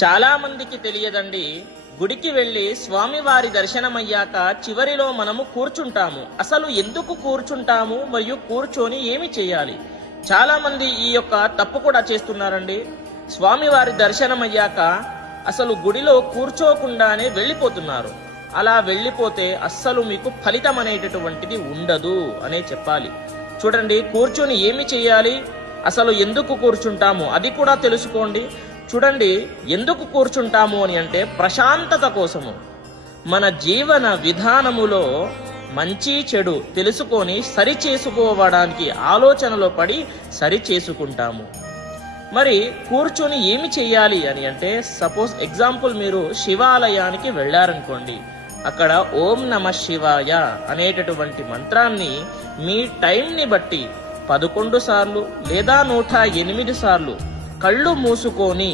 చాలా మందికి తెలియదండి, గుడికి వెళ్ళి స్వామివారి దర్శనమయ్యాక చివరిలో మనము కూర్చుంటాము. అసలు ఎందుకు కూర్చుంటాము మరియు కూర్చొని ఏమి చేయాలి? చాలా మంది ఈ యొక్క తప్పు కూడా చేస్తున్నారండి. స్వామివారి దర్శనమయ్యాక అసలు గుడిలో కూర్చోకుండానే వెళ్ళిపోతున్నారు. అలా వెళ్ళిపోతే అస్సలు మీకు ఫలితం అనేటటువంటిది ఉండదు అనే చెప్పాలి. చూడండి, కూర్చొని ఏమి చేయాలి, అసలు ఎందుకు కూర్చుంటాము అది కూడా తెలుసుకోండి. చూడండి, ఎందుకు కూర్చుంటాము అని అంటే ప్రశాంతత కోసము. మన జీవన విధానములో మంచి చెడు తెలుసుకొని సరి చేసుకోవడానికి ఆలోచనలో పడి సరి చేసుకుంటాము. మరి కూర్చొని ఏమి చేయాలి అని అంటే, సపోజ్ ఎగ్జాంపుల్ మీరు శివాలయానికి వెళ్ళారనుకోండి, అక్కడ ఓం నమ శివాయ అనేటటువంటి మంత్రాన్ని మీ టైంని బట్టి 11 సార్లు లేదా 108 సార్లు కళ్ళు మూసుకొని